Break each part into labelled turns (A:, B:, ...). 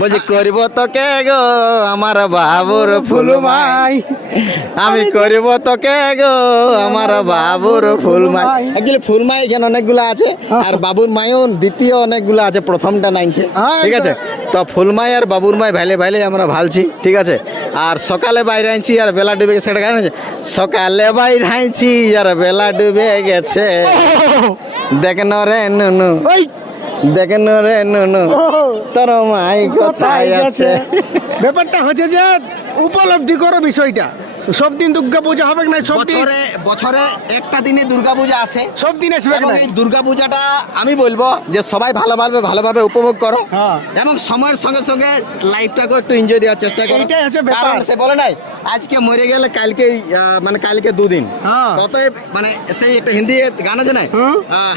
A: বলছি করিব তোকে গো আমার বাবুর ফুলমাই। আমি করিব তোকে গো আমার বাবুর ফুলমাই। অ্যাকচুয়ালি ফুলমাই এখানে অনেকগুলো আছে আর বাবুর মাইও দ্বিতীয় অনেকগুলো আছে প্রথমটা নাইনকে।
B: হ্যাঁ,
A: ঠিক আছে? তো ফুলমাই আর বাবুর মাই ভাইলে ভাইলে আমরা ভালছি ঠিক আছে? আর সকালে বাইরে আনছি আর বেলা ডুবে গেছে সেটা কেন সকালে বাইরে আনছি আর বেলা ডুবে গেছে। দেখেন রে নুনু।
B: ওই
A: দেখেন রে নুনু তোর মাই কোথায় আছে?
B: ব্যাপারটা হচ্ছে যে উপলব্ধি করো বিষয়টা। সব দিন দুর্গা পূজা হবে না সব
A: বছরে বছরে একটা দিনে দুর্গাপূজা আসে
B: সব দিন আসবে
A: এই দুর্গাপূজাটা আমি বলব যে সবাই ভালোভাবে ভালোভাবে উপভোগ করো।
B: হ্যাঁ।
A: এবং সময়ের সঙ্গে সঙ্গে লাইফটাকে একটু এনজয় দেওয়ার চেষ্টা করো।
B: এইটাই হচ্ছে ব্যাপার।
A: সে বলে নাই আজকে মরে গেলে কালকে মানে কালকে দুদিন।
B: হ্যাঁ।
A: ততই মানে সেই একটা হিন্দি গান আছে না।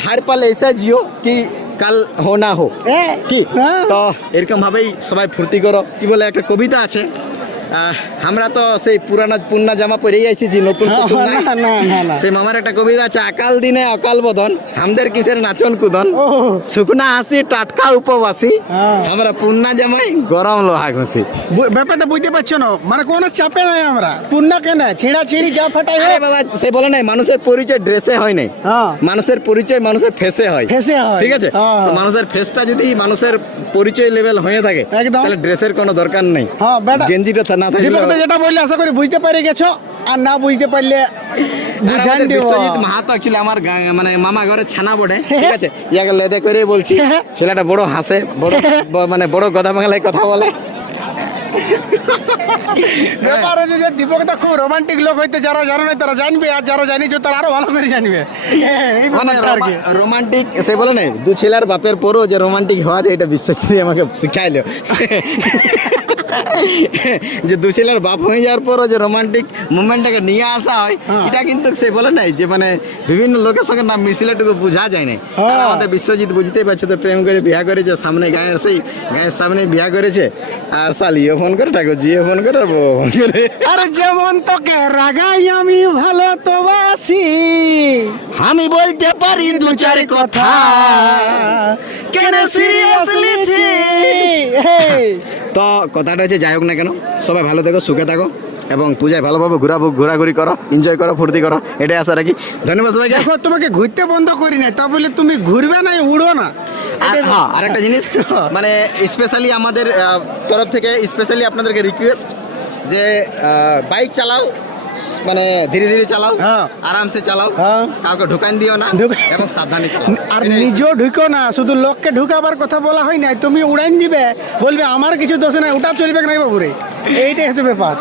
A: হার পাল এসা জিও কি কাল হো না হো
B: হ্যাঁ।
A: কি
B: হ্যাঁ।
A: তো এরকম ভাবেই সবাই ফুর্তি করো কি বলে একটা কবিতা আছে আমরা তো সেই পুরানা পুন্না জামা পরেই আইছি যে নতুন
B: হ্যাঁ। না, না, না।
A: সেই মামার একটা কবিতা আছে আকাল দিনে অকাল বদন হামদের কিসের নাচন কুদন? শুকনা হাসি টাটকা উপবাসী
B: হ্যাঁ।
A: আমরা পুন্না জামাই গরম লোহা ঘষি।
B: ব্যাপারটা বুঝতে পারছ না? মানে কোনো চাপে নাই আমরা। পূর্ণা কেন? ছিঁড়া ছিঁড়ি যা ফাটাই
A: আরে
B: হোক।
A: বাবা সে বলে নাই মানুষের পরিচয় ড্রেসে হয় নাই।
B: হ্যাঁ।
A: মানুষের পরিচয় মানুষের ফেসে হয়।
B: ফেসে হয়।
A: ঠিক আছে?
B: হ্যাঁ।
A: তো মানুষের ফেসটা যদি মানুষের পরিচয় লেভেল হয়ে থাকে
B: একদম।
A: তাহলে ড্রেসের কোনো দরকার নেই।
B: হ্যাঁ
A: গেঞ্জিটা না থাকলে
B: যেটা বললে আশা করি বুঝতে পারে গেছো। আর না বুঝতে পারলে বুঝান
A: মাহাতো আমার মানে মামা ঘরে ছানা বটে ঠিক আছে? ইয়াকে লেদে করে বলছি ছেলেটা বড় হাসে বড় মানে বড় কথা বাংলায় কথা বলে।
B: ব্যাপার হচ্ছে যে দীপক তো খুব রোমান্টিক লোক হইতে যারা জানো না তারা জানবে আর যারা জানিছো তারা আরও ভালো করে জানবে।
A: মানে রোমান্টিক সে বলে নাই দু ছেলের বাপের পরও যে রোমান্টিক হওয়া যায় এটা বিশ্বজিৎ আমাকে শিখাইলো। যে দু ছেলের বাপ হয়ে যাওয়ার পরও যে রোমান্টিক মুভমেন্টটাকে নিয়ে আসা হয়
B: হ্যাঁ।
A: এটা কিন্তু সে বলে নাই যে মানে বিভিন্ন লোকের সঙ্গে না মিশিলেটুকু বোঝা যায় না আর
B: হ্যাঁ।
A: আমাদের বিশ্বজিৎ বুঝতেই পারছে তো প্রেম করে বিয়া করেছে সামনে গায়ের সেই গায়ের সামনে বিয়া করেছে। আর শালিও ফোন করে ঠাকুর জিও ফোন করে আর ফোন করে।
B: আরে যেমন তোকে রাগাই আমি ভালো তো বাসি।
A: আমি বলতে পারি দু চার কথা। কেন সিরিয়াসলি তো কথাটা হচ্ছে যাই হোক না কেন সবাই ভালো থাকো সুখে থাকো এবং পূজায় ভালোভাবে ঘোরাবো ঘোরাঘুরি করো এনজয় করো ফুর্তি করো এটাই আশা রাখি। ধন্যবাদ সবাইকে।
B: দেখো তোমাকে ঘুরতে বন্ধ করি না তা বলে তুমি ঘুরবে না উড়ো না।
A: আর হ্যাঁ আর একটা জিনিস মানে স্পেশালি আমাদের তরফ থেকে স্পেশালি আপনাদেরকে রিকোয়েস্ট যে বাইক চালাও মানে ধীরে ধীরে চালাও
B: হ্যাঁ।
A: আরামসে চালাও
B: হ্যাঁ।
A: কাউকে ঢুকান দিও না এবং সাবধানে
B: আর নিজেও ঢুকো না শুধু লোককে ঢুকাবার কথা বলা হয় না তুমি উড়াইন দিবে বলবে আমার কিছু দোষ নাই ওটা চলবে না বাবুরে এইটাই হচ্ছে ব্যাপার